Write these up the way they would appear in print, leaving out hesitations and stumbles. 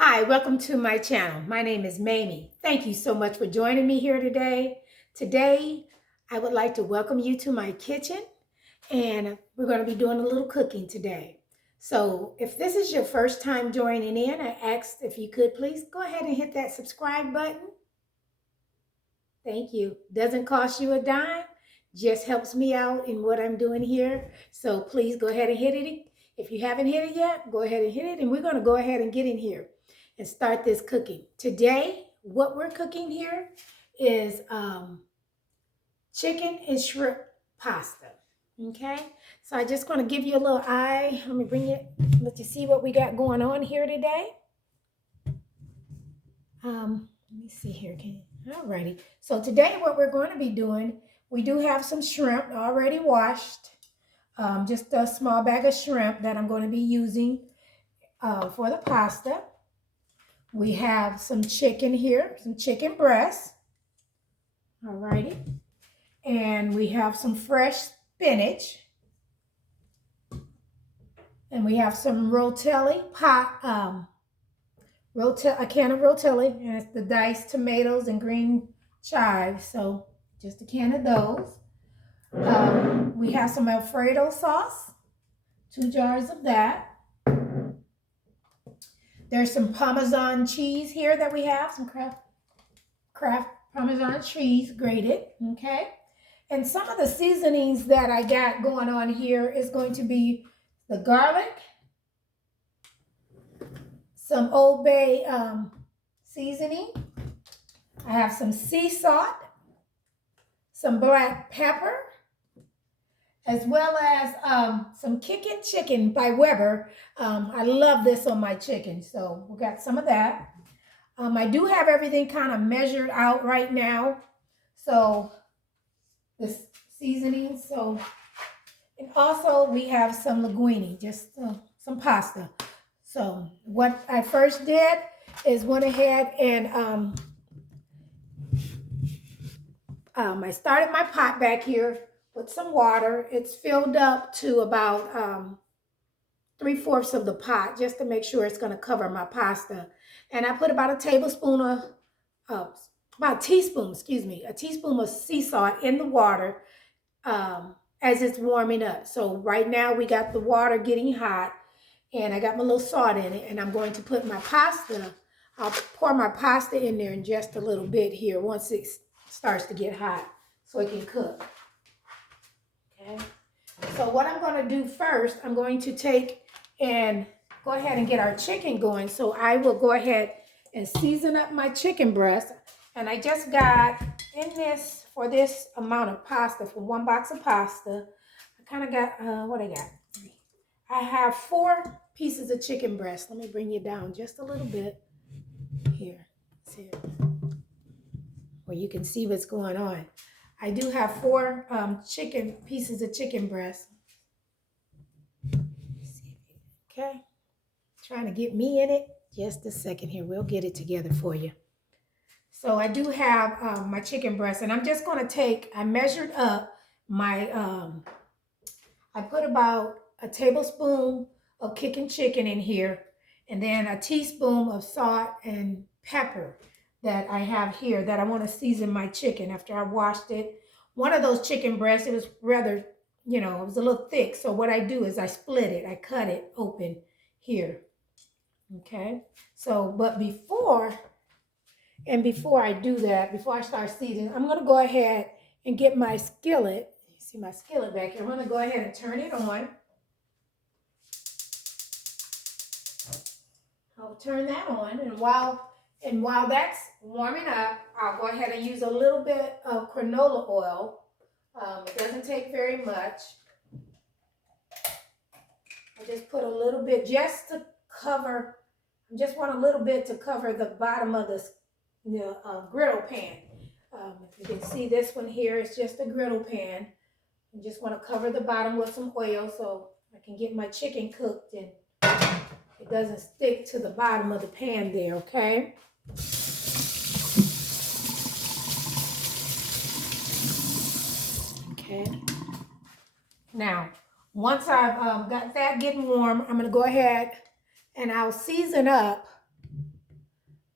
Hi, welcome to my channel. My name is Mamie. Thank you so much for joining me here today. Today, I would like to welcome you to my kitchen, and we're going to be doing a little cooking today. So if this is your first time joining in, I asked if you could please go ahead and hit that subscribe button. Thank you. Doesn't cost you a dime, just helps me out in what I'm doing here. So please go ahead and hit it. If you haven't hit it yet, go ahead and hit it, and we're going to go ahead and get in here and start this cooking. Today, what we're cooking here is chicken and shrimp pasta. Okay, so I just going to give you a little eye. Let me bring it, let you see what we got going on here today. Let me see here. Alrighty. So today what we're going to be doing, we do have some shrimp already washed. Just a small bag of shrimp that I'm going to be using for the pasta. We have some chicken here, some chicken breast. Alrighty. And we have some fresh spinach. And we have some rotelli a can of rotelli, and it's the diced tomatoes and green chives. So just a can of those. We have some Alfredo sauce, 2 jars of that. There's some Parmesan cheese here that we have, some Kraft Parmesan cheese grated, okay? And some of the seasonings that I got going on here is going to be the garlic, some Old Bay seasoning. I have some sea salt, some black pepper, as well as some kicking chicken by Weber. I love this on my chicken, so we got some of that. I do have everything kind of measured out right now, so this seasoning. So, and also we have some linguine, just some pasta. So what I first did is went ahead and I started my pot back here with some water. It's filled up to about 3/4 of the pot, just to make sure it's going to cover my pasta. And I put about a tablespoon of, about a teaspoon, a teaspoon of sea salt in the water as it's warming up. So right now we got the water getting hot, and I got my little salt in it, and I'm going to put my pasta, I'll pour my pasta in there in just a little bit here once it starts to get hot so it can cook. Okay. So what I'm going to do first, I'm going to take and go ahead and get our chicken going. So I will go ahead and season up my chicken breast. And I just got in this, for this amount of pasta, for 1 box of pasta, I kind of got, what I got? I have 4 pieces of chicken breast. Let me bring you down just a little bit here. See it, where you can see what's going on. I do have 4 pieces of chicken breast. Okay, trying to get me in it. Just a second here. We'll get it together for you. So I do have my chicken breast, and I'm just going to take, I measured up my, I put about a tablespoon of kicking chicken in here, and then a teaspoon of salt and pepper that I have here that I want to season my chicken after I washed it. One of those chicken breasts, it was rather, it was a little thick. So what I do is I split it. I cut it open here. Okay. So, but before I do that, before I start seasoning, I'm going to go ahead and get my skillet. You see my skillet back here. I'm going to go ahead and turn it on. I'll turn that on, and while that's warming up, I'll go ahead and use a little bit of canola oil. It doesn't take very much. I just put a little bit just to cover. I just want a little bit to cover the bottom of the griddle pan. If you can see this one here, it's just a griddle pan. I just want to cover the bottom with some oil so I can get my chicken cooked and it doesn't stick to the bottom of the pan there, okay? Okay. Now, once I've got that getting warm, I'm going to go ahead and I'll season up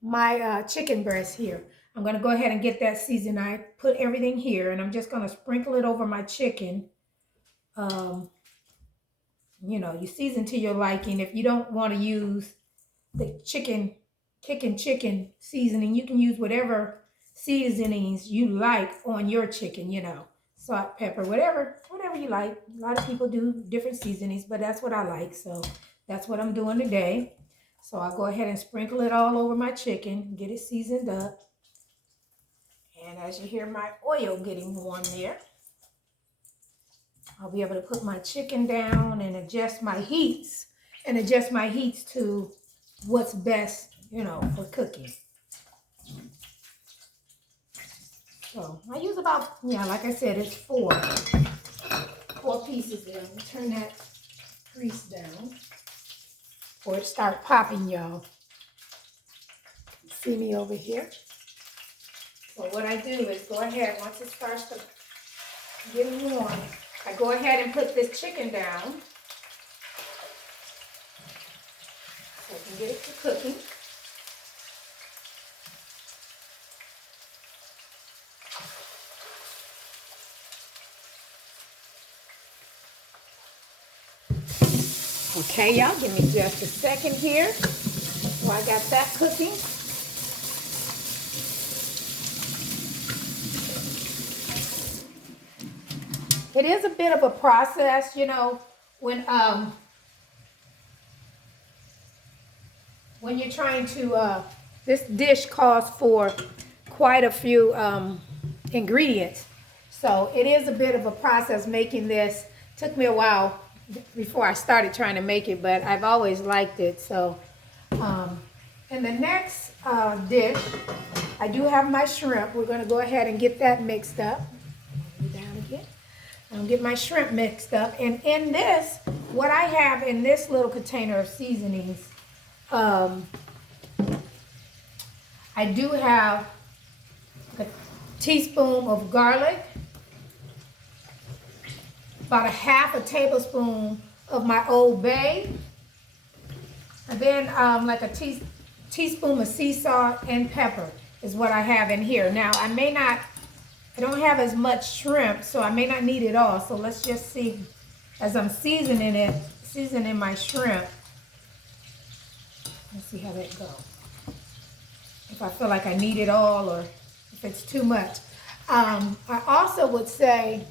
my chicken breast here. I'm going to go ahead and get that seasoned. I put everything here, and I'm just going to sprinkle it over my chicken. You know, you season to your liking. If you don't want to use the chicken seasoning, you can use whatever seasonings you like on your chicken, you know, salt, pepper, whatever you like. A lot of people do different seasonings, but that's what I like. So that's what I'm doing today. So I'll go ahead and sprinkle it all over my chicken, get it seasoned up. And as you hear my oil getting warm there, I'll be able to put my chicken down and adjust my heats to what's best, you know, for cooking. So I use about, yeah, like I said, it's four pieces there. Let me turn that grease down before it start popping, y'all. See me over here? So what I do is go ahead, once it starts to get warm, I go ahead and put this chicken down so I can get it to cooking. Okay, y'all, give me just a second here while I got that cooking. It is a bit of a process, you know, when you're trying to, this dish calls for quite a few ingredients. So it is a bit of a process making this. Took me a while before I started trying to make it, but I've always liked it. So in the next dish, I do have my shrimp. We're going to go ahead and get that mixed up. Down again. I'll get my shrimp mixed up. And in this, what I have in this little container of seasonings, I do have a teaspoon of garlic, about a half a tablespoon of my Old Bay, and then like a teaspoon of sea salt and pepper is what I have in here. Now I don't have as much shrimp, so I may not need it all. So let's just see as I'm seasoning my shrimp. Let's see how that goes. If I feel like I need it all or if it's too much. I also would say,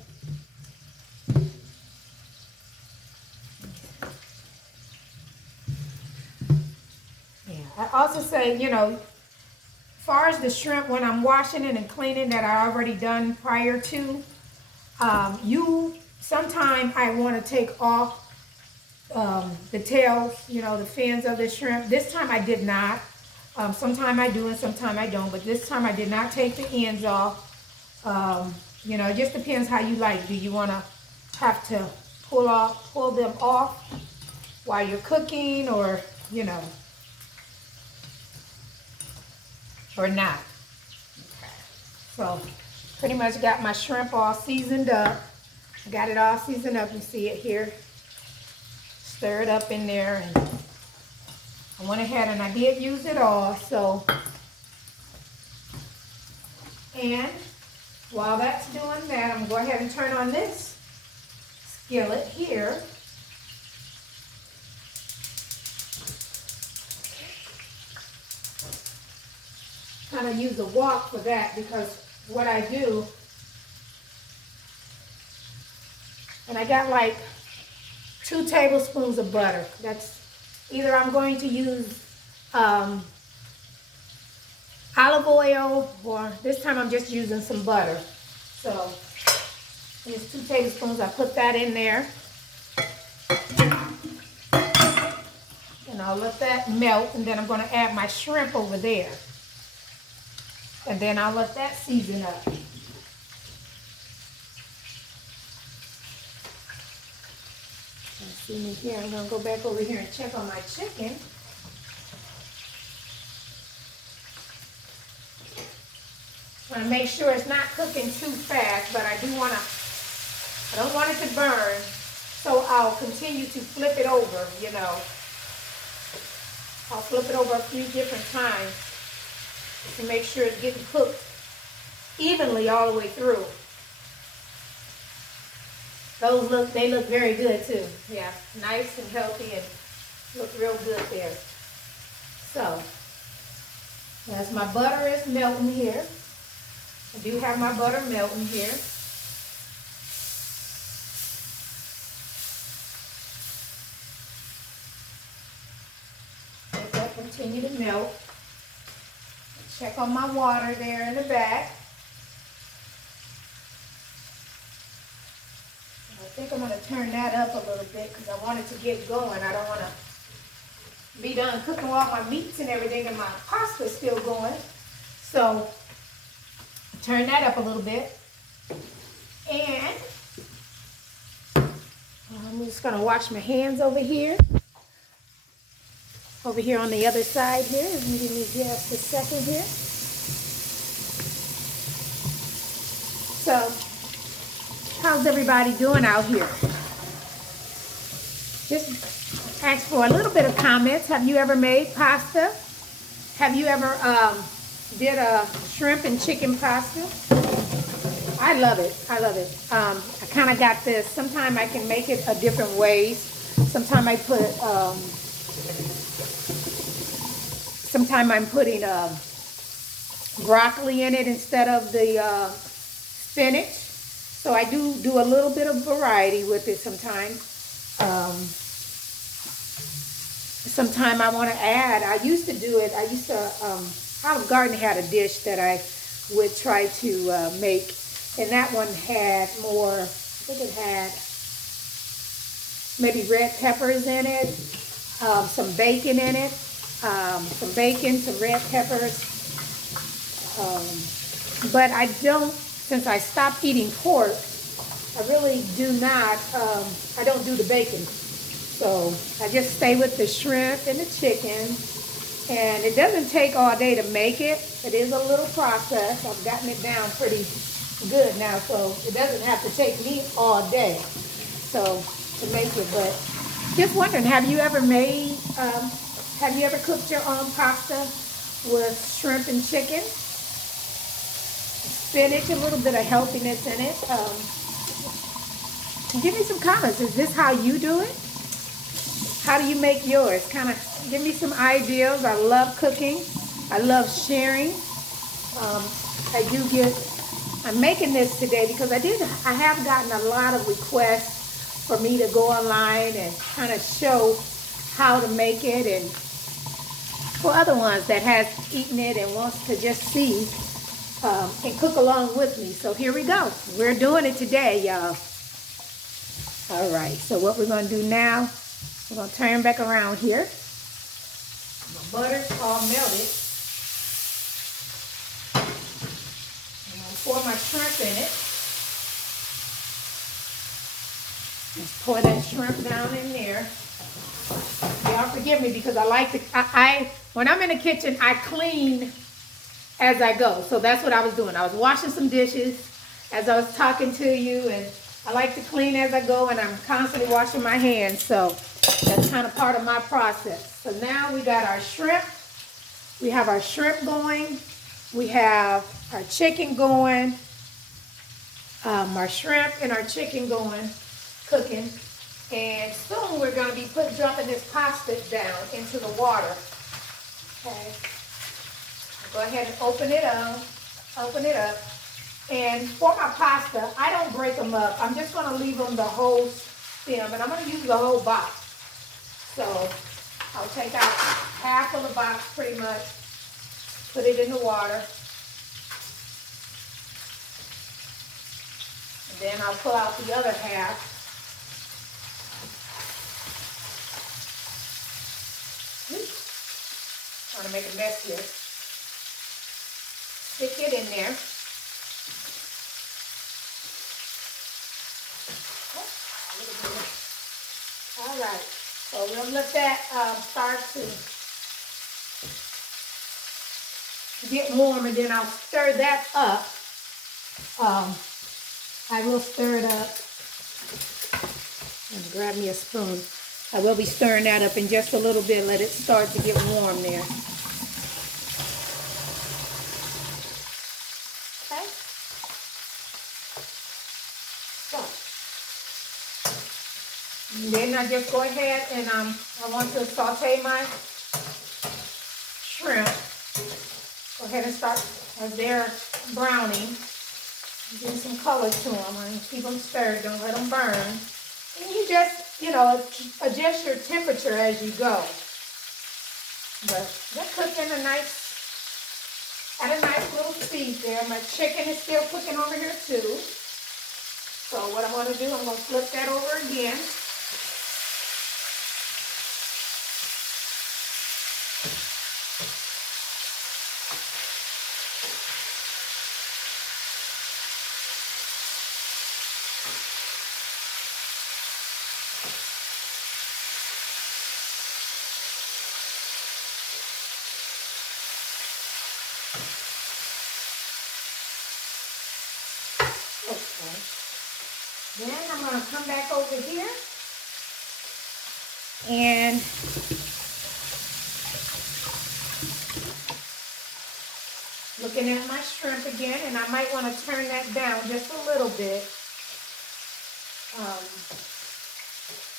you know, as far as the shrimp, when I'm washing it and cleaning that I already done prior to, sometimes I want to take off the tails, you know, the fins of the shrimp. This time I did not. Sometimes I do and sometimes I don't, but this time I did not take the ends off. You know, it just depends how you like. Do you want to have to pull them off while you're cooking, or, you know, or not? Okay. So pretty much got my shrimp all seasoned up. I got it all seasoned up. You see it here. Stir it up in there, and I went ahead and I did use it all. So, and while that's doing that, I'm going to go ahead and turn on this skillet here. Kind of use a wok for that, because what I do, and I got like 2 tablespoons of butter. That's either I'm going to use olive oil, or this time I'm just using some butter. So here's 2 tablespoons. I put that in there. And I'll let that melt, and then I'm going to add my shrimp over there. And then I'll let that season up. See me here. I'm going to go back over here and check on my chicken. I want to make sure it's not cooking too fast, but I don't want it to burn, so I'll continue to flip it over, you know. I'll flip it over a few different times to make sure it's getting cooked evenly all the way through. They look very good too. Yeah, nice and healthy and look real good there. So, as my butter is melting here, I do have my butter melting here. Let that continue to melt. Check on my water there in the back. I think I'm going to turn that up a little bit because I want it to get going. I don't want to be done cooking all my meats and everything and my pasta's still going. So turn that up a little bit. And I'm just going to wash my hands over here. Over here on the other side here. If you give me just a second here. So, how's everybody doing out here? Just ask for a little bit of comments. Have you ever made pasta? Have you ever did a shrimp and chicken pasta? I love it. I love it. I kind of got this. Sometimes I can make it a different ways. Sometimes I put, sometimes I'm putting broccoli in it instead of the spinach. So I do a little bit of variety with it sometimes. Sometime I want to add, I used to do it, Olive Garden had a dish that I would try to make. And that one had more, I think it had maybe red peppers in it, some bacon in it, some bacon, some red peppers. But I don't, since I stopped eating pork, I really do not, I don't do the bacon. So I just stay with the shrimp and the chicken. And it doesn't take all day to make it. It is a little process. I've gotten it down pretty good now, so it doesn't have to take me all day so to make it. But just wondering, have you ever cooked your own pasta with shrimp and chicken, spinach, a little bit of healthiness in it? Give me some comments. Is this how you do it? How do you make yours? Kind of give me some ideas. I love cooking. I love sharing. I'm making this today because I have gotten a lot of requests for me to go online and kind of show how to make it, and for other ones that has eaten it and wants to just see and cook along with me. So here we go. We're doing it today, y'all. All right, so what we're going to do now, we're going to turn back around here. My butter's all melted. Pour my shrimp in it. Just pour that shrimp down in there. Y'all forgive me because I like to, when I'm in the kitchen, I clean as I go. So that's what I was doing. I was washing some dishes as I was talking to you, and I like to clean as I go, and I'm constantly washing my hands. So that's kind of part of my process. So now we got our shrimp. We have our shrimp going. We have our chicken going, our shrimp and our chicken going, cooking. And soon we're going to be dropping this pasta down into the water. Okay. Go ahead and open it up. And for my pasta, I don't break them up. I'm just going to leave them the whole stem, and I'm going to use the whole box. So I'll take out half of the box pretty much, put it in the water. Then I'll pull out the other half. Trying to make a mess here. Stick it in there. All right. So we'll let that start to get warm, and then I'll stir that up. I will stir it up. And grab me a spoon. I will be stirring that up in just a little bit. Let it start to get warm there. And then I just go ahead and I want to saute my shrimp. Go ahead and start as they're browning. Give some color to them and keep them stirred. Don't let them burn. And you just, adjust your temperature as you go. But they're cooking at a nice little speed there. My chicken is still cooking over here too. So what I'm going to do, I'm going to flip that over again. Okay. Then I'm going to come back over here and looking at my shrimp again, and I might want to turn that down just a little bit.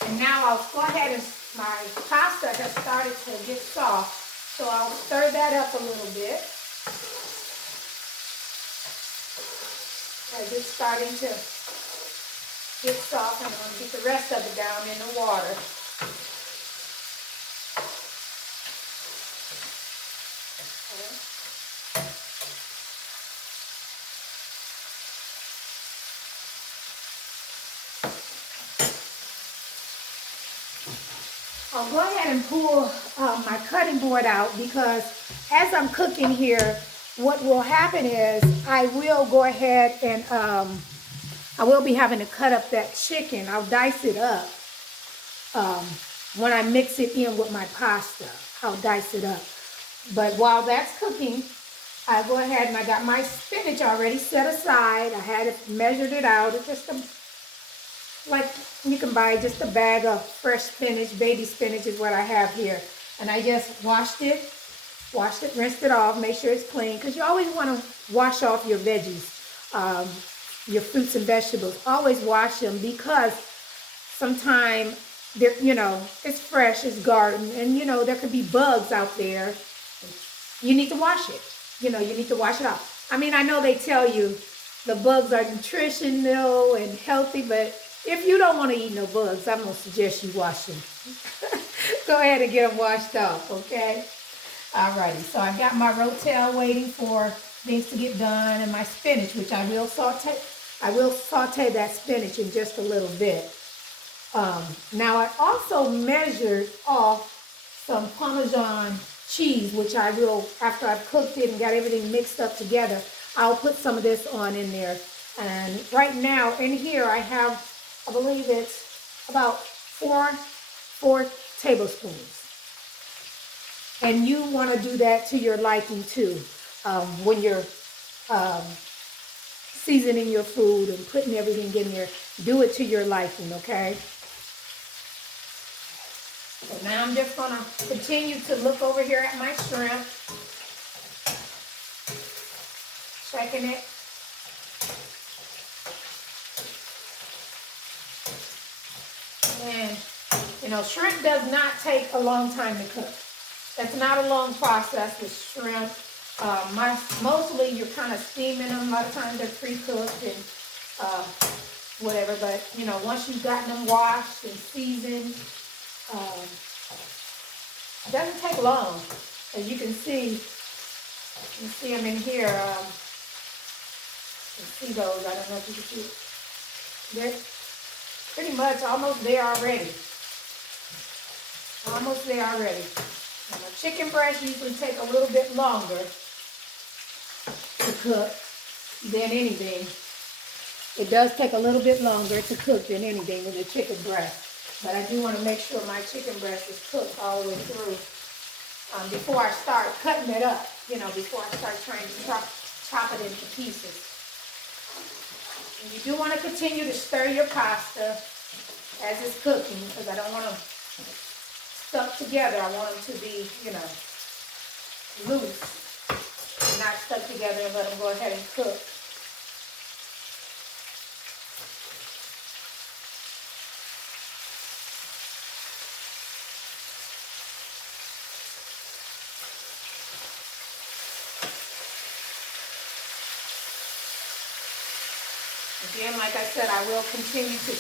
And now I'll go ahead and my pasta has started to get soft, so I'll stir that up a little bit. As it's starting to get soft, I'm going to get the rest of it down in the water. Okay. I'll go ahead and pull my cutting board out, because as I'm cooking here, what will happen is I will go ahead and I will be having to cut up that chicken. I'll dice it up when I mix it in with my pasta. I'll dice it up. But while that's cooking, I go ahead and I got my spinach already set aside. I had it measured it out. It's just like you can buy just a bag of fresh spinach. Baby spinach is what I have here. And I just washed it, rinsed it off, make sure it's clean, because you always want to wash off your veggies, your fruits and vegetables. Always wash them, because sometimes they're, it's fresh, it's garden, and there could be bugs out there. You need to wash it. You need to wash it off. I mean, I know they tell you the bugs are nutritional and healthy, but if you don't want to eat no bugs, I'm going to suggest you wash them. Go ahead and get them washed off, okay? Alrighty, so I got my rotel waiting for things to get done, and my spinach, which I will saute. I will saute that spinach in just a little bit. Now I also measured off some Parmesan cheese, which I will, after I've cooked it and got everything mixed up together, I'll put some of this on in there. And right now in here I have, I believe it's about four tablespoons. And you want to do that to your liking too. When you're seasoning your food and putting everything in there, do it to your liking, okay? So now I'm just going to continue to look over here at my shrimp. Checking it. And, shrimp does not take a long time to cook. That's not a long process with shrimp. Mostly you're kind of steaming them. A lot of times they're pre-cooked and whatever. But, once you've gotten them washed and seasoned, it doesn't take long. As you can see them in here. You see those. I don't know if you can see it. They're pretty much almost there already. Almost there already. And the chicken breast usually take a little bit longer to cook than anything. It does take a little bit longer to cook than anything with the chicken breast. But I do want to make sure my chicken breast is cooked all the way through before I start cutting it up, before I start trying to chop it into pieces. And you do want to continue to stir your pasta as it's cooking, because I don't want them stuck together. I want them to be, loose, and not stuck together, and let them go ahead and cook. Again, like I said, I will continue to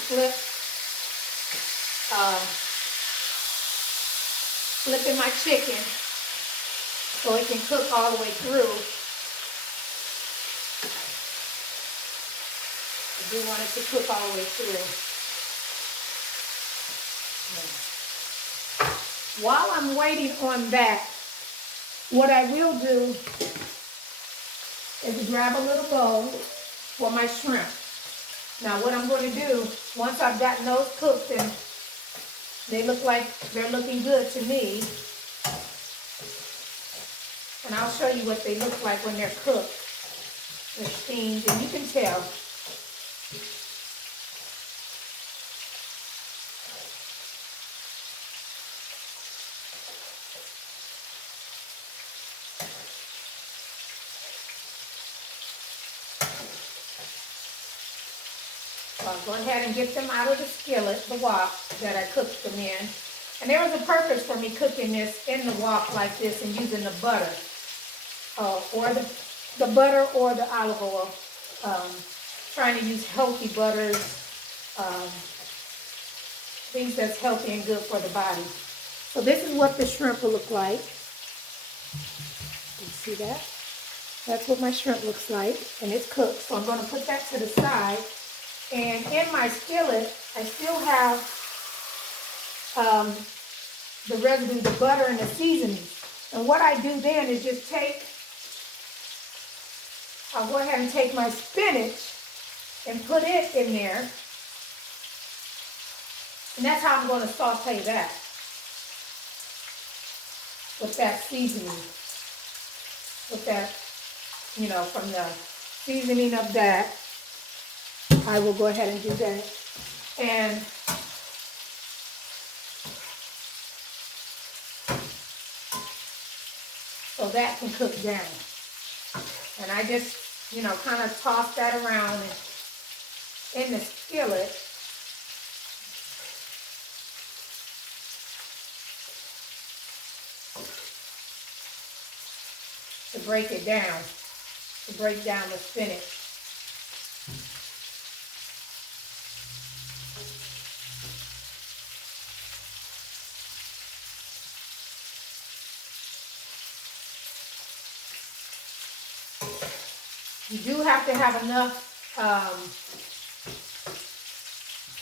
flipping my chicken so it can cook all the way through. I do want it to cook all the way through. While I'm waiting on that, what I will do is grab a little bowl for my shrimp. Now what I'm going to do, once I've gotten those cooked and they look like they're looking good to me, and I'll show you what they look like when they're cooked. They're steamed, and you can tell. So I'll go ahead and get them out of the skillet, the wok that I cooked them in. And there was a purpose for me cooking this in the wok like this and using the butter, or the butter or the olive oil. Trying to use healthy butters, things that's healthy and good for the body. So this is what the shrimp will look like. You see that? That's what my shrimp looks like, and it's cooked. So I'm going to put that to the side. And in my skillet, I still have the residue, the butter, and the seasoning. And what I do then is just I'll go ahead and take my spinach and put it in there. And that's how I'm going to saute that with that seasoning. With that, from the seasoning of that, I will go ahead and do that. And so that can cook down. And I just, kind of toss that around in the skillet. To break it down, to break down the spinach. You do have to have enough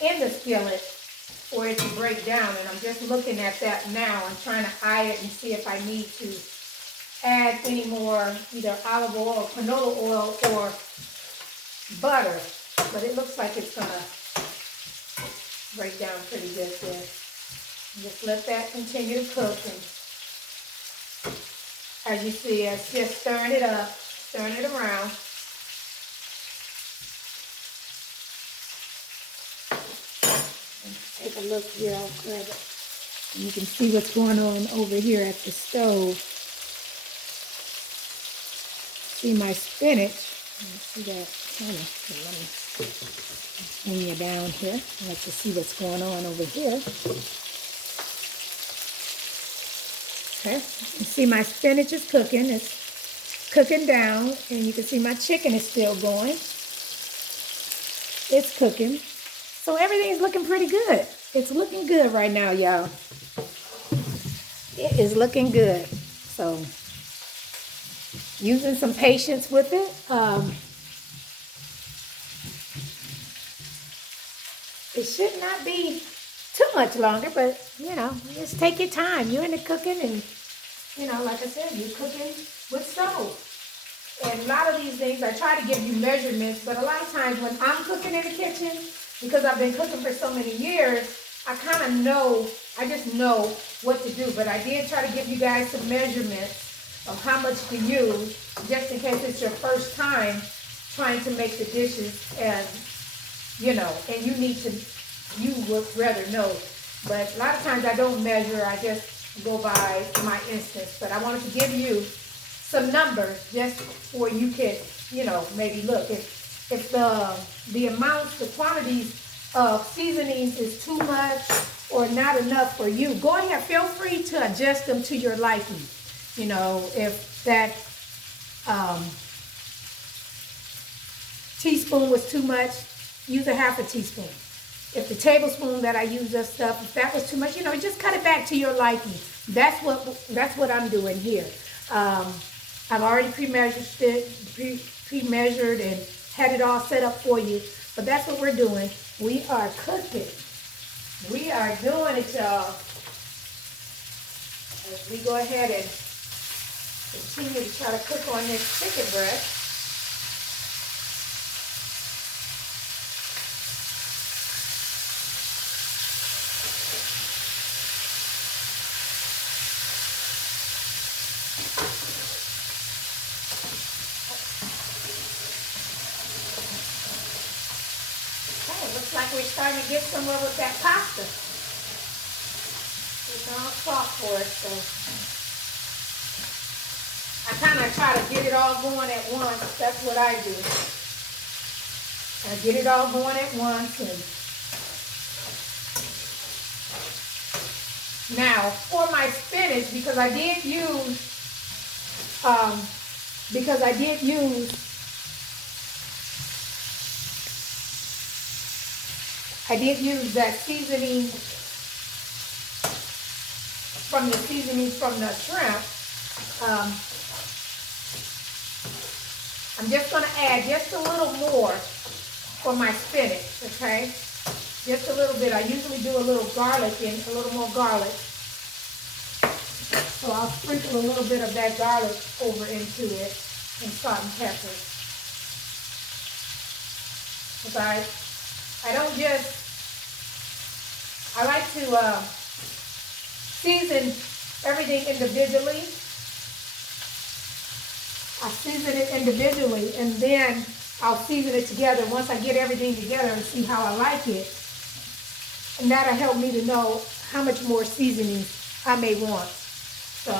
in the skillet for it to break down. And I'm just looking at that now and trying to eye it and see if I need to add any more either olive oil or canola oil or butter. But it looks like it's going to break down pretty good there. And just let that continue to cook. And as you see, it's just stirring it up, stirring it around. Take a look here, I'll grab it. And you can see what's going on over here at the stove. See my spinach. See that? Let me bring you down here. I'd like to see what's going on over here. Okay, you see my spinach is cooking. It's cooking down, and you can see my chicken is still going. It's cooking. So everything's looking pretty good. It's looking good right now, y'all. It is looking good. So using some patience with it. It should not be too much longer, but just take your time. You're in the cooking, and like I said, you're cooking with stove. And a lot of these things, I try to give you measurements, but a lot of times when I'm cooking in the kitchen, because I've been cooking for so many years, I just know what to do. But I did try to give you guys some measurements of how much to use, just in case it's your first time trying to make the dishes, and and you would rather know. But a lot of times I don't measure, I just go by my instincts. But I wanted to give you some numbers just for you can, maybe look. If the amounts, the quantities of seasonings is too much or not enough for you, go ahead, feel free to adjust them to your liking. If that teaspoon was too much, use a half a teaspoon. If the tablespoon that I use this stuff, if that was too much, just cut it back to your liking. That's what I'm doing here. I've already pre-measured and had it all set up for you. But that's what we're doing. We are cooking. We are doing it, y'all. As we go ahead and continue to try to cook on this chicken breast. Looks like we're starting to get somewhere with that pasta. It's all soft for us, so I kind of try to get it all going at once. That's what I do. I get it all going at once. And now for my spinach, because I did use that seasoning from the shrimp. I'm just going to add just a little more for my spinach, okay? Just a little bit. I usually do a little more garlic. So I'll sprinkle a little bit of that garlic over into it and salt and pepper. Because I like to season everything individually. I season it individually and then I'll season it together once I get everything together and see how I like it. And that'll help me to know how much more seasoning I may want. So,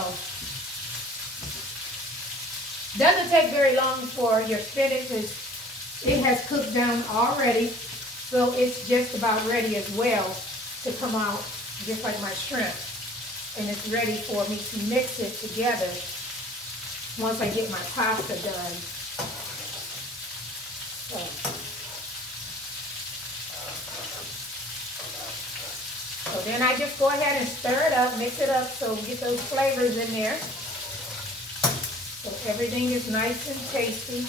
doesn't take very long for your spinach. It has cooked down already. So it's just about ready as well to come out, just like my shrimp. And it's ready for me to mix it together once I get my pasta done. So then I just go ahead and stir it up, mix it up so we get those flavors in there. So everything is nice and tasty.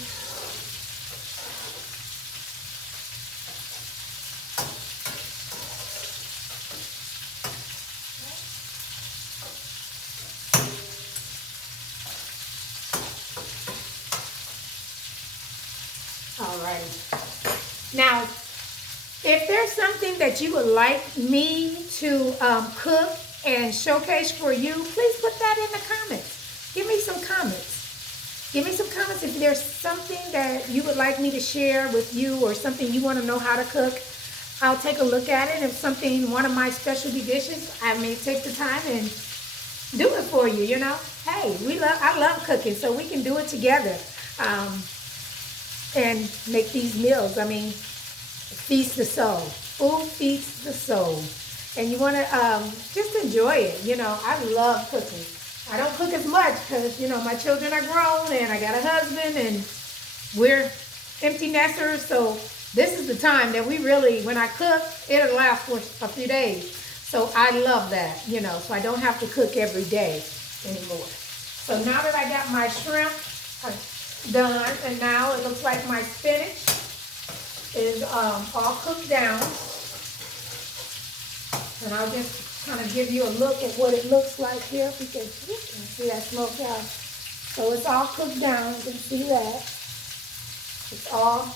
Now, if there's something that you would like me to cook and showcase for you, please put that in the comments. Give me some comments. Give me some comments if there's something that you would like me to share with you or something you want to know how to cook. I'll take a look at it. If something, one of my specialty dishes, I may take the time and do it for you, Hey, I love cooking, so we can do it together. And make these meals. I mean, feast the soul. Food feasts the soul. And you want to just enjoy it. I love cooking. I don't cook as much because, my children are grown and I got a husband and we're empty nesters. So this is the time that we really, when I cook, it'll last for a few days. So I love that, so I don't have to cook every day anymore. So now that I got my shrimp done, and now it looks like my spinach is all cooked down. And I'll just kind of give you a look at what it looks like here. If you can see that smoke out. So it's all cooked down. You can see that. It's all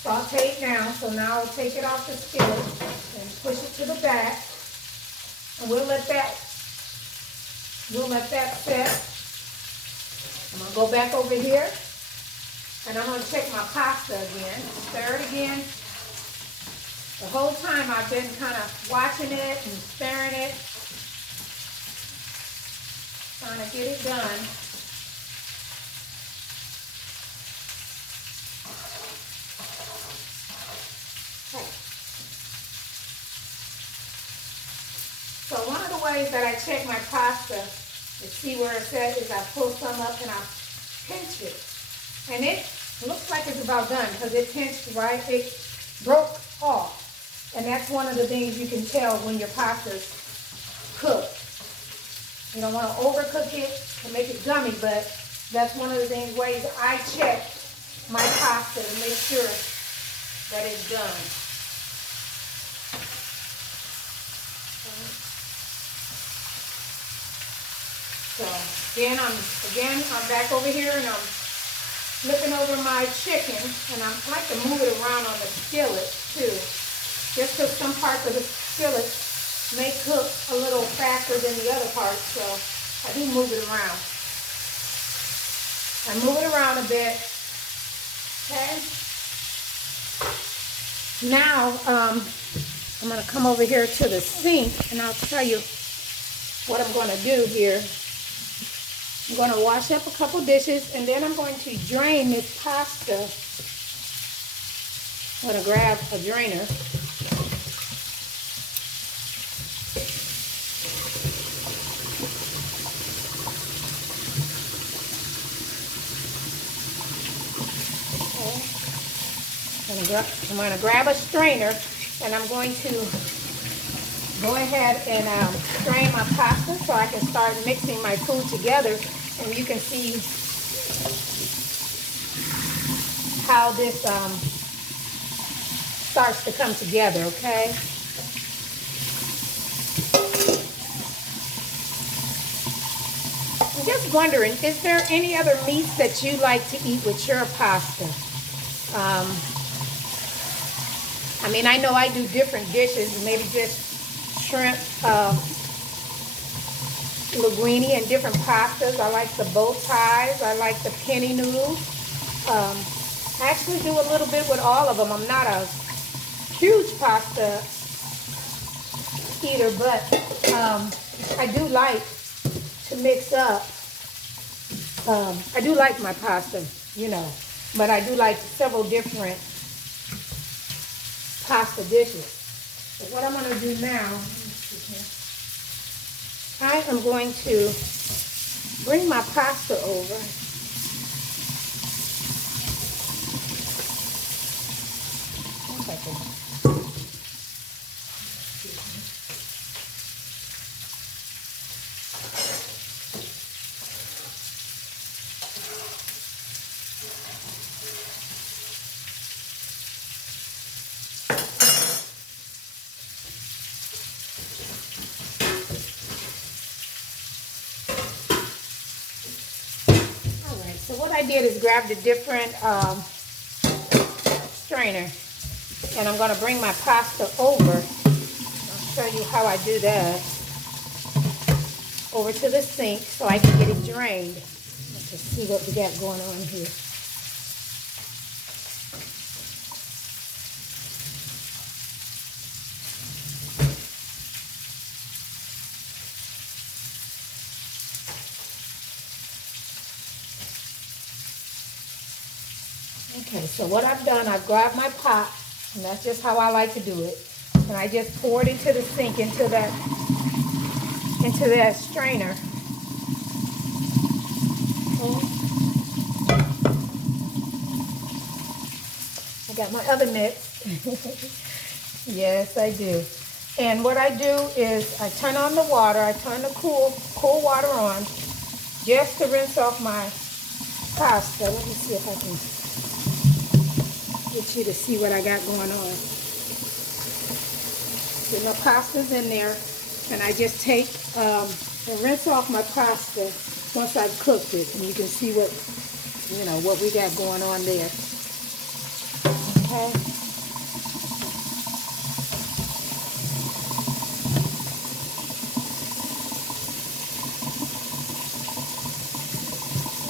sauteed down. So now I'll take it off the skillet and push it to the back. And we'll let that set. I'm going to go back over here, and I'm going to check my pasta again, stir it again. The whole time I've been kind of watching it and stirring it, trying to get it done. Okay. So one of the ways that I check my pasta to see where it's at is I pull some up and I pinch it. And It looks like it's about done because it pinched right, it broke off. And that's one of the things you can tell when your pasta's cooked. You don't want to overcook it to make it gummy, but that's one of the ways I check my pasta to make sure that it's done. So again, I'm back over here and I'm looking over my chicken, and I like to move it around on the skillet too, just because some parts of the skillet may cook a little faster than the other parts, so I do move it around. I move it around a bit, okay? Now, I'm going to come over here to the sink, and I'll tell you what I'm going to do here. I'm going to wash up a couple dishes, and then I'm going to drain this pasta. I'm going to grab a drainer. I'm going to grab a strainer, and I'm going to go ahead and strain my pasta so I can start mixing my food together, and you can see how this starts to come together, okay? I'm just wondering, is there any other meats that you like to eat with your pasta? I mean, I know I do different dishes, maybe just shrimp, linguine and different pastas. I like the bow ties. I like the penny noodles. I actually do a little bit with all of them. I'm not a huge pasta eater, but I do like to mix up. I do like my pasta, you know, but I do like several different pasta dishes. So what I'm going to do now, I am going to bring my pasta over. One second. So what I did is grabbed a different strainer, and I'm going to bring my pasta over. I'll show you how I do that. Over to the sink so I can get it drained. Let's just see what we got going on here. Okay, so what I've done, I've grabbed my pot, and that's just how I like to do it. And I just pour it into the sink, into that strainer. Okay. I got my oven mitts. Yes, I do. And what I do is I turn on the water. I turn the cool water on just to rinse off my pasta. Let me see if I can get you to see what I got going on. So my pasta's in there, and I just take and rinse off my pasta once I've cooked it, and you can see what we got going on there. Okay.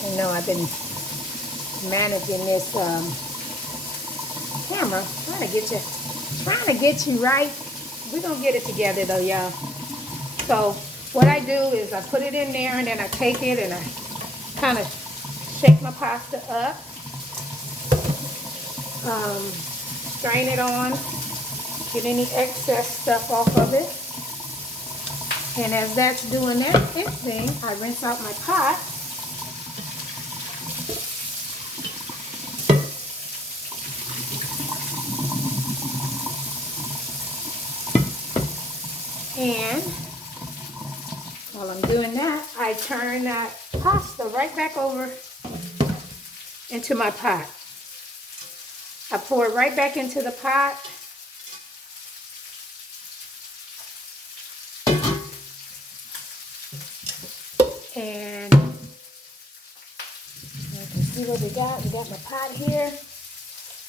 I know I've been managing this camera, trying to get you right. We're gonna get it together though, y'all. So what I do is I put it in there, and then I take it and I kind of shake my pasta up, strain it on, get any excess stuff off of it. And as that's doing its thing, I rinse out my pot. And while I'm doing that, I turn that pasta right back over into my pot. I pour it right back into the pot. And you can see what we got. We got my pot here,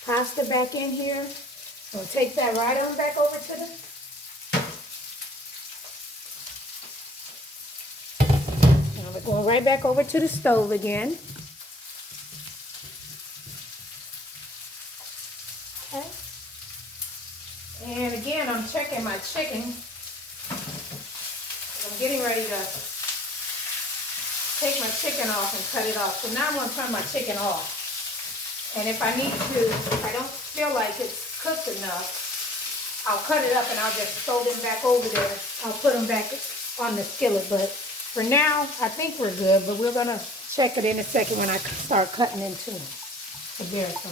pasta back in here. We'll take that right on back over to the, now we're going right back over to the stove again. Okay. And again, I'm checking my chicken. I'm getting ready to take my chicken off and cut it off. So now I'm going to turn my chicken off. And if I need to, if I don't feel like it's cooked enough, I'll cut it up and I'll just throw them back over there. I'll put them back on the skillet. But for now, I think we're good. But we're going to check it in a second when I start cutting into them to verify.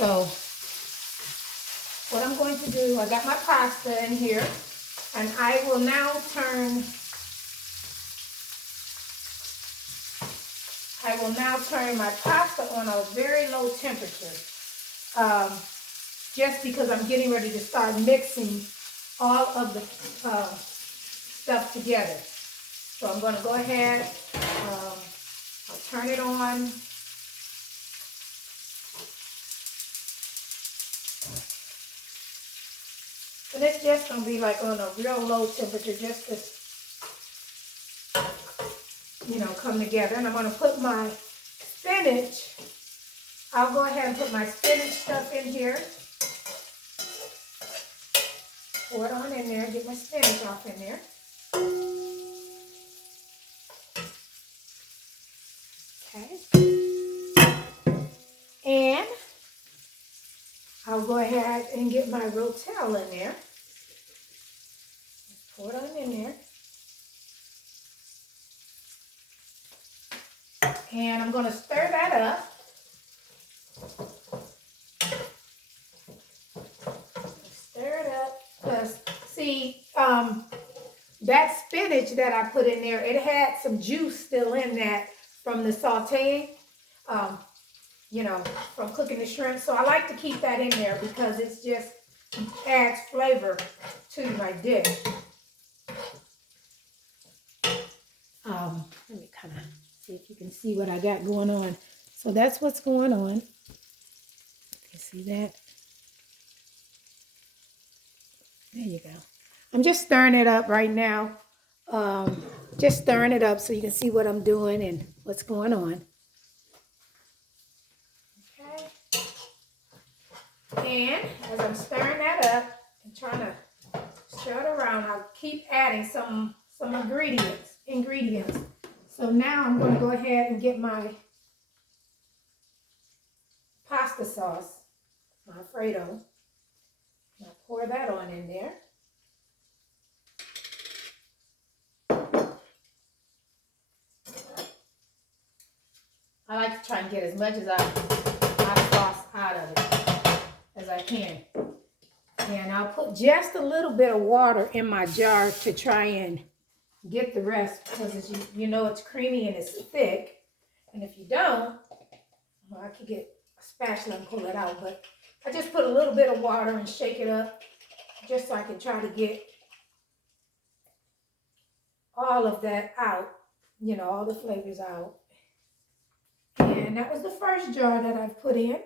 So what I'm going to do, I got my pasta in here. And I will now turn my pasta on a very low temperature, just because I'm getting ready to start mixing all of the stuff together. So I'm going to go ahead, I'll turn it on. And it's just going to be like on a real low temperature, just to, you know, come together. And I'm going to put my spinach. I'll go ahead and put my spinach stuff in here. Pour it on in there. Get my spinach off in there. Okay. And I'll go ahead and get my rotel in there. Pour it on in there. And I'm going to stir that up. Stir it up. Because, see, that spinach that I put in there, it had some juice still in that from the sauteing, you know, from cooking the shrimp. So I like to keep that in there because it's just adds flavor to my dish. Let me kind of see if you can see what I got going on. So that's what's going on. You see that? There you go. I'm just stirring it up right now. Just stirring it up so you can see what I'm doing and what's going on. Okay. And as I'm stirring that up and trying to stir it around, I'll keep adding some ingredients. So now I'm going to go ahead and get my pasta sauce, my Alfredo. I'll pour that on in there. I like to try and get as much as my sauce out of it as I can. And I'll put just a little bit of water in my jar to try and get the rest, because as you know it's creamy and it's thick. And if you don't, well, I could get a spatula and pull it out. But I just put a little bit of water and shake it up just so I can try to get all of that out, you know, all the flavors out. And that was the first jar that I've put in.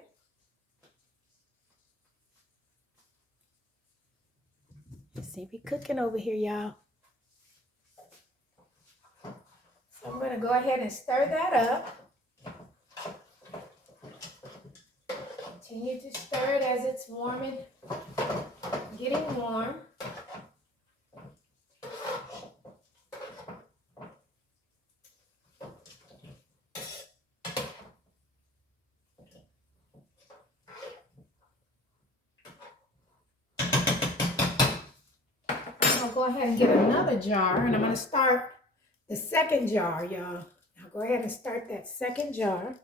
Let's see, we cooking over here, y'all. So I'm going to go ahead and stir that up. Continue to stir it as it's warming, getting warm. I'm going to go ahead and get another jar, and I'm going to start the second jar, y'all. Now go ahead and start that second jar.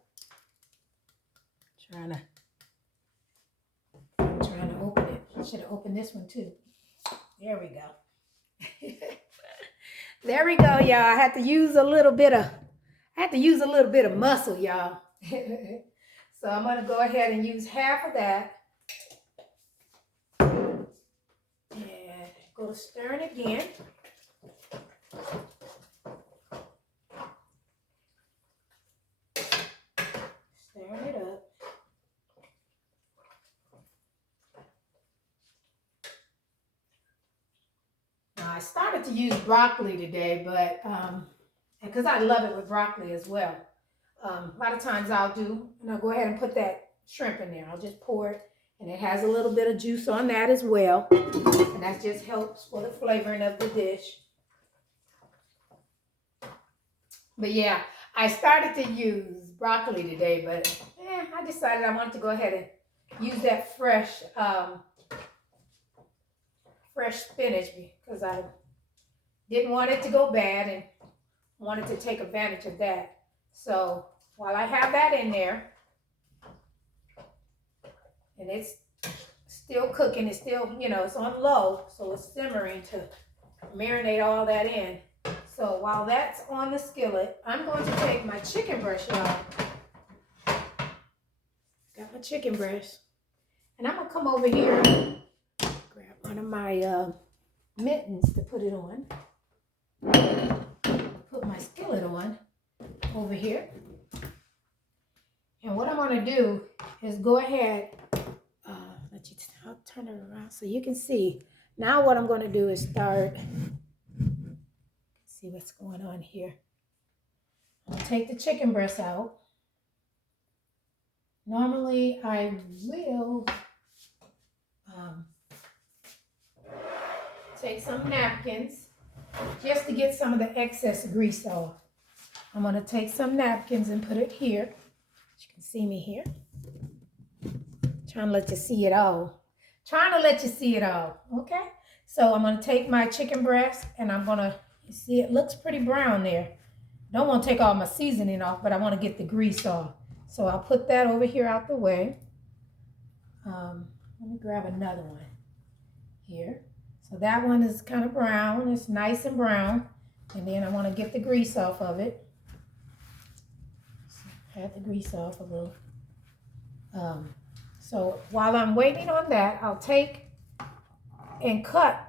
I'm trying to open it. I should have opened this one too. There we go. There we go, y'all. I had to use a little bit of muscle, y'all. So I'm gonna go ahead and use half of that. And go to stirring again. Stirring it up. Now I started to use broccoli today, but because I love it with broccoli as well. A lot of times I'll go ahead and put that shrimp in there. I'll just pour it, and it has a little bit of juice on that as well. And that just helps for the flavoring of the dish. But yeah, I started to use broccoli today, but I decided I wanted to go ahead and use that fresh spinach because I didn't want it to go bad and wanted to take advantage of that. So while I have that in there, and it's still cooking, it's still, it's on low, so it's simmering to marinate all that in. So while that's on the skillet, I'm going to take my chicken breast, y'all. Got my chicken breast. And I'm going to come over here, grab one of my mittens to put it on. Put my skillet on over here. And what I'm going to do is go ahead, I'll turn it around so you can see. Now what I'm going to do is start, see what's going on here. I'll take the chicken breast out. Normally I will take some napkins just to get some of the excess grease off. I'm going to take some napkins and put it here. You can see me here. Trying to let you see it all. Okay? So I'm going to take my chicken breast and I'm going to, see it looks pretty brown there. Don't want to take all my seasoning off, but I want to get the grease off. So I'll put that over here out the way. Let me grab another one here. So that one is kind of brown. It's nice and brown. And then I want to get the grease off of it. So add the grease off a little. So while I'm waiting on that, I'll take and cut.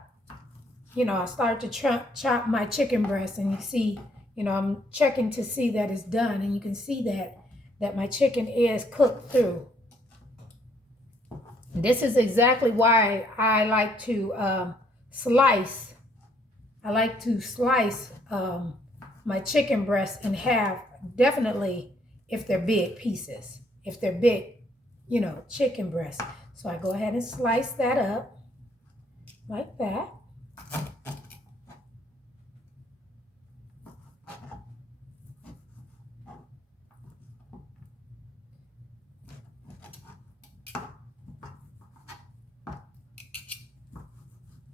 I start to chop my chicken breast, and you see, I'm checking to see that it's done, and you can see that my chicken is cooked through. This is exactly why I like to slice. I like to slice my chicken breast in half, definitely if they're big pieces, if they're big, chicken breast. So I go ahead and slice that up like that.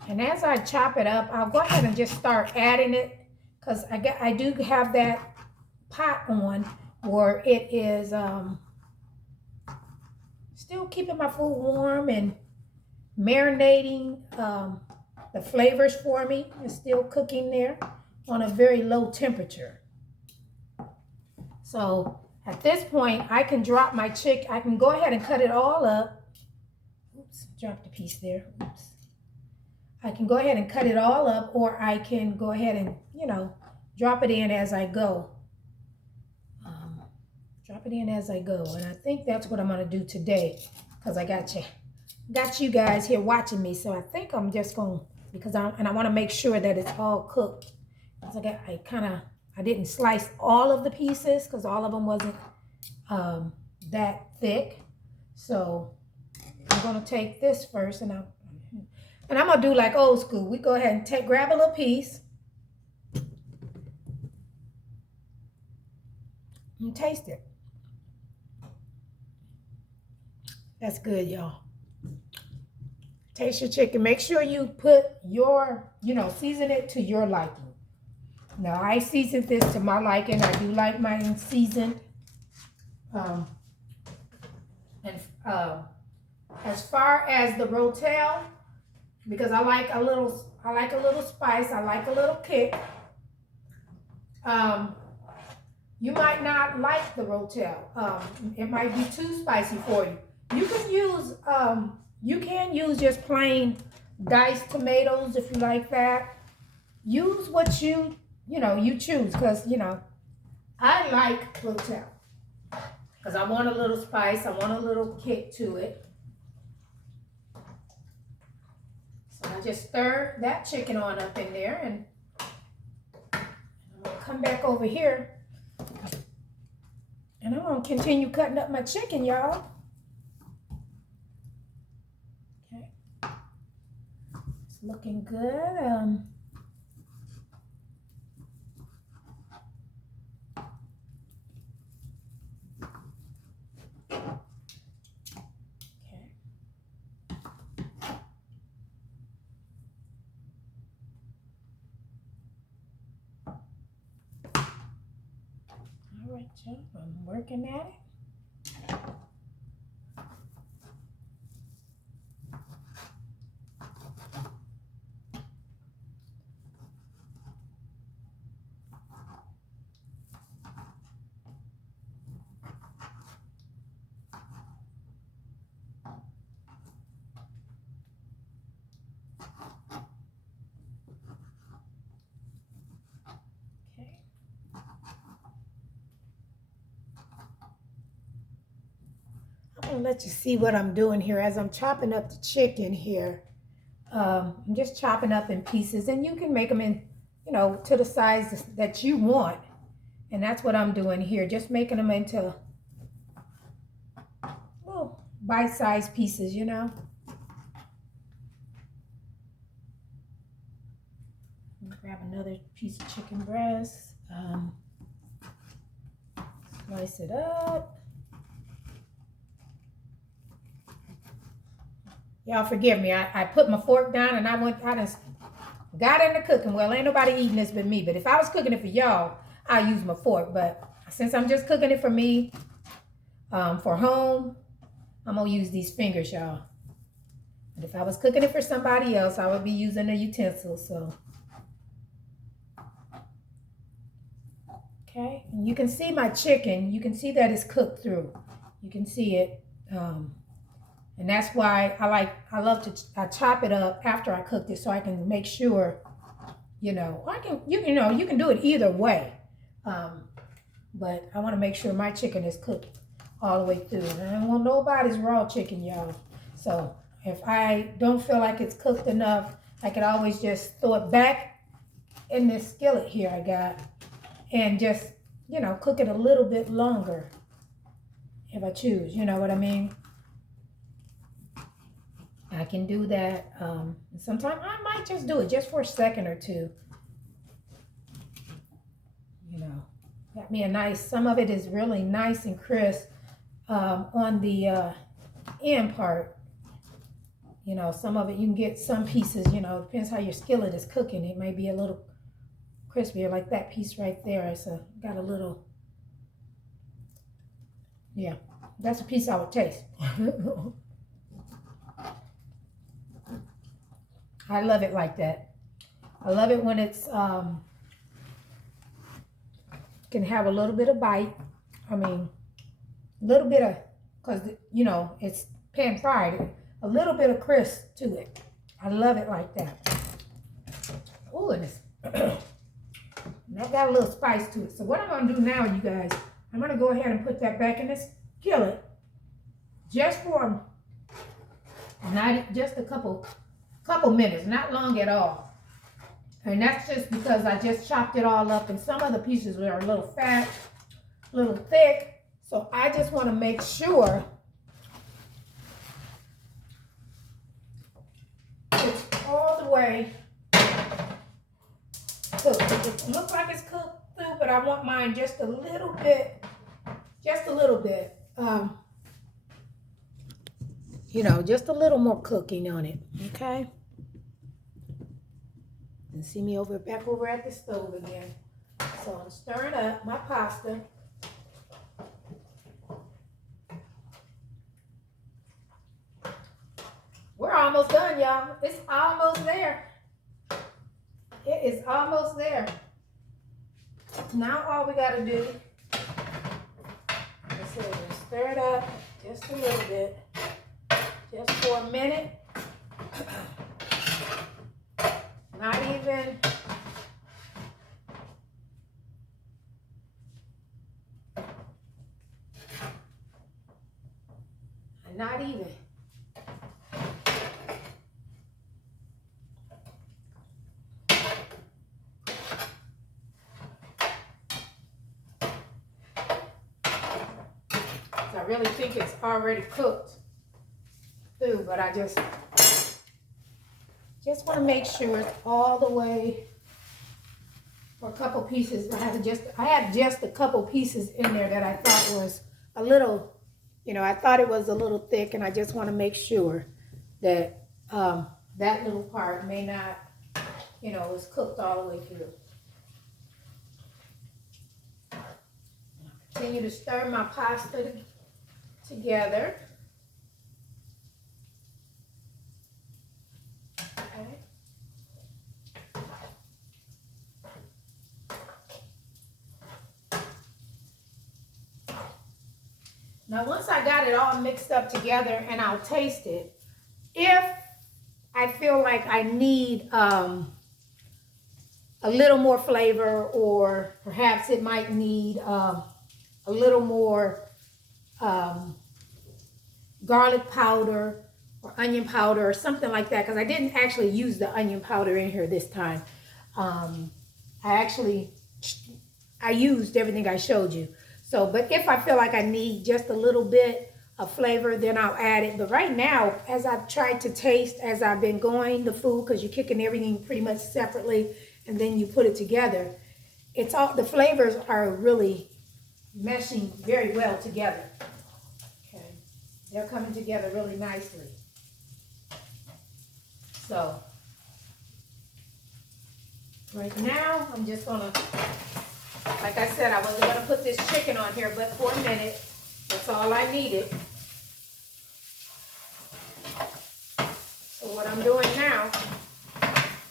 And as I chop it up, I'll go ahead and just start adding it because I do have that pot on where it is still keeping my food warm and marinating the flavors for me. It's still cooking there on a very low temperature. So at this point, I can drop my chicken. I can go ahead and cut it all up. Oops, dropped a piece there. Oops. I can go ahead and cut it all up, or I can go ahead and, drop it in as I go. Drop it in as I go. And I think that's what I'm going to do today because I got you guys here watching me. So I think I'm just going to, because I want to make sure that it's all cooked. I didn't slice all of the pieces because all of them wasn't that thick. So I'm going to take this first and I'm going to do like old school. We go ahead and grab a little piece and taste it. That's good, y'all. Taste your chicken. Make sure you put your, season it to your liking. Now, I seasoned this to my liking. I do like mine seasoned. As far as the rotel, because I like a little spice. I like a little kick. You might not like the rotel. It might be too spicy for you. You can use just plain diced tomatoes if you like that. Use what you choose, because I like rotel because I want a little spice. I want a little kick to it. So I just stir that chicken on up in there, and I'm gonna come back over here, and I'm gonna continue cutting up my chicken, y'all. Okay, it's looking good. All right, y'all, I'm working at it. Okay. I'm gonna let you see what I'm doing here as I'm chopping up the chicken here. I'm just chopping up in pieces, and you can make them in, to the size that you want. And that's what I'm doing here, just making them into little bite-sized pieces, Grab another piece of chicken breast, slice it up. Y'all forgive me, I put my fork down and I just got into cooking. Well, ain't nobody eating this but me, but if I was cooking it for y'all, I use my fork. But since I'm just cooking it for me, for home, I'm gonna use these fingers, y'all. But if I was cooking it for somebody else, I would be using a utensil. So, okay, and you can see my chicken. You can see that it's cooked through. You can see it, and that's why I chop it up after I cooked it, so I can make sure, you can do it either way, but I want to make sure my chicken is cooked all the way through. And I don't want nobody's raw chicken, y'all. So if I don't feel like it's cooked enough, I can always just throw it back in this skillet here I got, and just, cook it a little bit longer if I choose, you know what I mean? I can do that. Sometimes I might just do it just for a second or two. Got me a nice, some of it is really nice and crisp on the end part. Some of it you can get some pieces, depends how your skillet is cooking. It may be a little crispier, like that piece right there. It's got a little, yeah, that's a piece I would taste. I love it like that. I love it when it's can have a little bit of bite. I mean, a little bit of, because it's pan fried, a little bit of crisp to it. I love it like that. Oh, and that got a little spice to it. So what I'm gonna do now, you guys, I'm gonna go ahead and put that back in this skillet, just for not just a couple minutes, not long at all. And that's just because I just chopped it all up, and some of the pieces are a little fat, a little thick. So I just want to make sure it's all the way cooked. It looks like it's cooked through, but I want mine just a little bit, just a little more cooking on it, okay? And see me back over at the stove again. So I'm stirring up my pasta. We're almost done, done, y'all. It's almost there. It is almost there. Now all we gotta do is stir it up just a little bit, just for a minute. Not even. Not even. I really think it's already cooked through, but I just want to make sure it's all the way. For a couple pieces, I had just a couple pieces in there that I thought was a little, I thought it was a little thick, and I just want to make sure that that little part may not, was cooked all the way through. Continue to stir my pasta together. Okay. Now, once I got it all mixed up together, and I'll taste it, if I feel like I need a little more flavor, or perhaps it might need a little more garlic powder or onion powder or something like that, because I didn't actually use the onion powder in here this time. I used everything I showed you. So, but if I feel like I need just a little bit of flavor, then I'll add it. But right now, as I've tried to taste, as I've been going the food, because you're kicking everything pretty much separately and then you put it together, it's all, the flavors are really meshing very well together. Okay, they're coming together really nicely. So right now, I'm just gonna, like I said, I wasn't gonna put this chicken on here, but for a minute, that's all I needed. So what I'm doing now,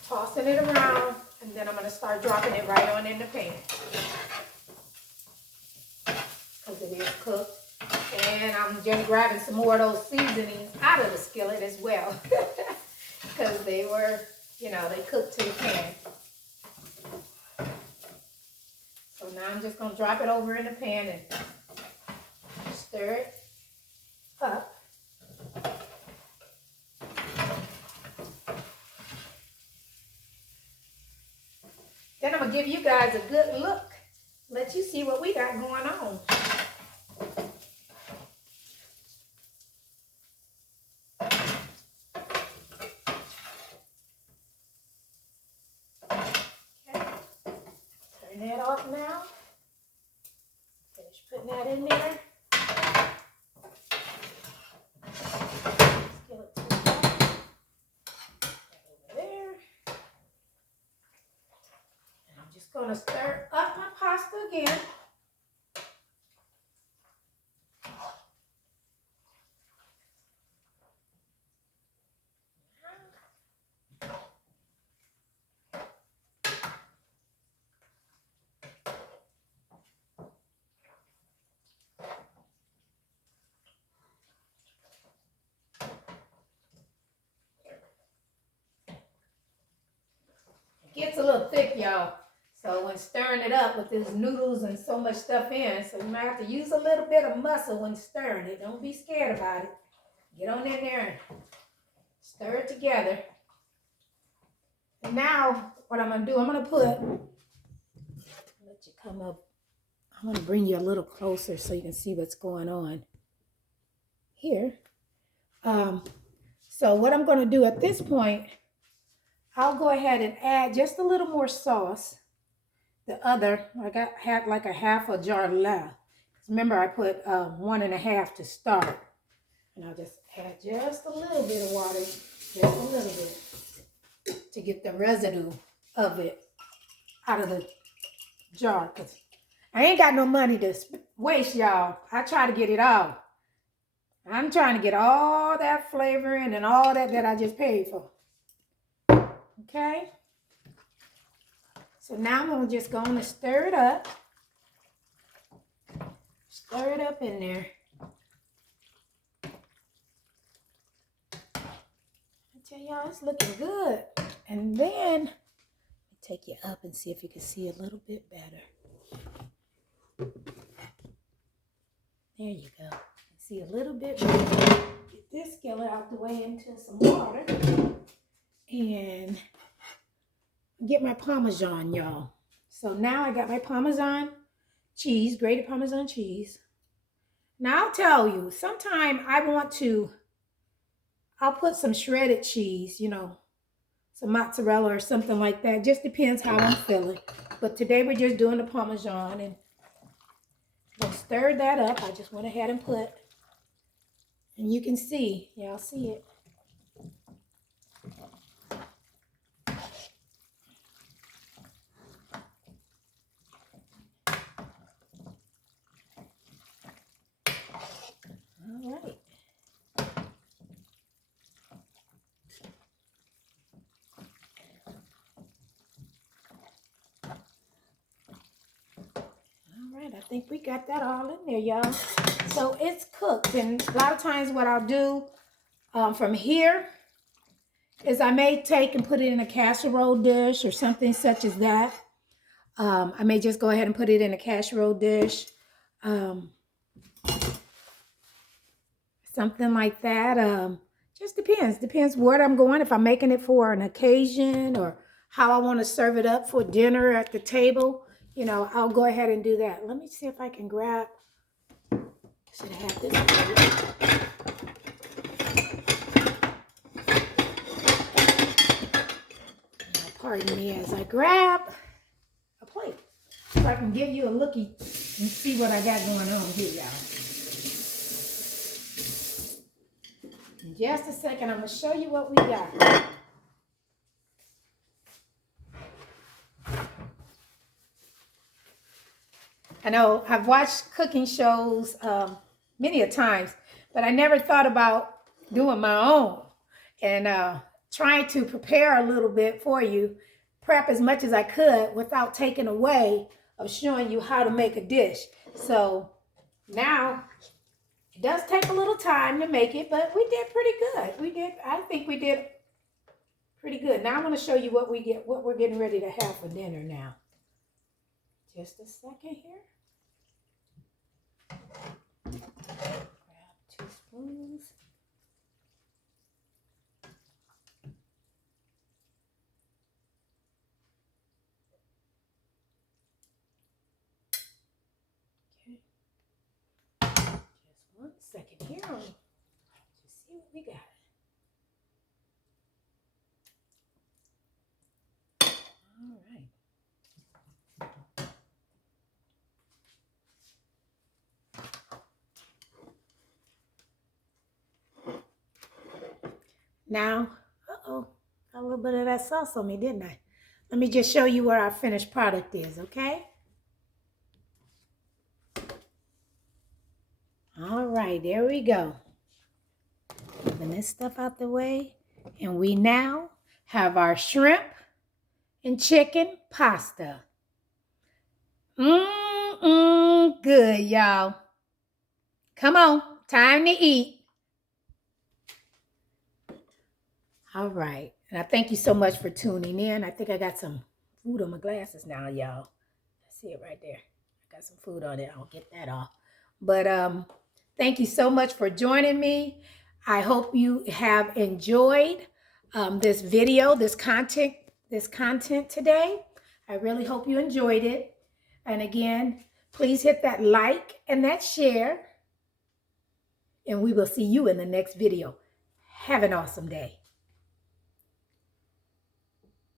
tossing it around, and then I'm gonna start dropping it right on in the pan, because it is cooked. And I'm just grabbing some more of those seasonings out of the skillet as well, because they were, they cooked to the pan. So now I'm just going to drop it over in the pan and stir it up. Then I'm going to give you guys a good look, let you see what we got going on. That off now. Finish putting that in there. Skillet to the top. Over there. And I'm just going to stir up my pasta again. Gets a little thick, y'all. So when stirring it up with these noodles and so much stuff in, so you might have to use a little bit of muscle when stirring it. Don't be scared about it. Get on in there and stir it together. And now what I'm going to do, I'm going to put, let you come up. I'm going to bring you a little closer so you can see what's going on here. So what I'm going to do at this point, I'll go ahead and add just a little more sauce. I had like a half a jar left. Remember, I put 1.5 to start. And I'll just add just a little bit of water, just a little bit, to get the residue of it out of the jar. Because I ain't got no money to waste, y'all. I try to get it all. I'm trying to get all that flavor in and all that I just paid for. Okay? So now I'm going to just go on and stir it up. Stir it up in there. I tell y'all, it's looking good. And then, let me take you up and see if you can see a little bit better. There you go. See a little bit better. Get this skillet out the way into some water. And get my Parmesan, y'all. So now I got my Parmesan cheese, grated Parmesan cheese. Now I'll tell you, sometime I'll put some shredded cheese, you know, some mozzarella or something like that. Just depends how I'm feeling. But today we're just doing the Parmesan, and we'll stir that up. I just went ahead and put, and you can see, y'all see it. All right. All right, I think we got that all in there, y'all. So it's cooked, and a lot of times what I'll do from here is I may take and put it in a casserole dish or something such as that. I may just go ahead and put it in a casserole dish. Something like that. Just depends where I'm going. If I'm making it for an occasion or how I want to serve it up for dinner at the table, you know, I'll go ahead and do that. Let me see if I can grab, should I have this? Pardon me as I grab a plate so I can give you a looky and see what I got going on here, y'all. In just a second, I'm going to show you what we got. I know I've watched cooking shows many a times, but I never thought about doing my own and trying to prepare a little bit for you, prep as much as I could without taking away of showing you how to make a dish. So now it does take a little time to make it, but we did pretty good. I think we did pretty good. Now I'm going to show you what we're getting ready to have for dinner now. Just a second here. Grab 2 spoons. Okay. Just 1 second here. Just see what we got. All right. Now, got a little bit of that sauce on me, didn't I? Let me just show you what our finished product is, okay? All right, there we go. Moving this stuff out the way. And we now have our shrimp and chicken pasta. Good, y'all. Come on, time to eat. All right, and I thank you so much for tuning in. I think I got some food on my glasses now, y'all. I see it right there. I got some food on it. I'll get that off. But thank you so much for joining me. I hope you have enjoyed this video, this content today. I really hope you enjoyed it. And again, please hit that like and that share. And we will see you in the next video. Have an awesome day.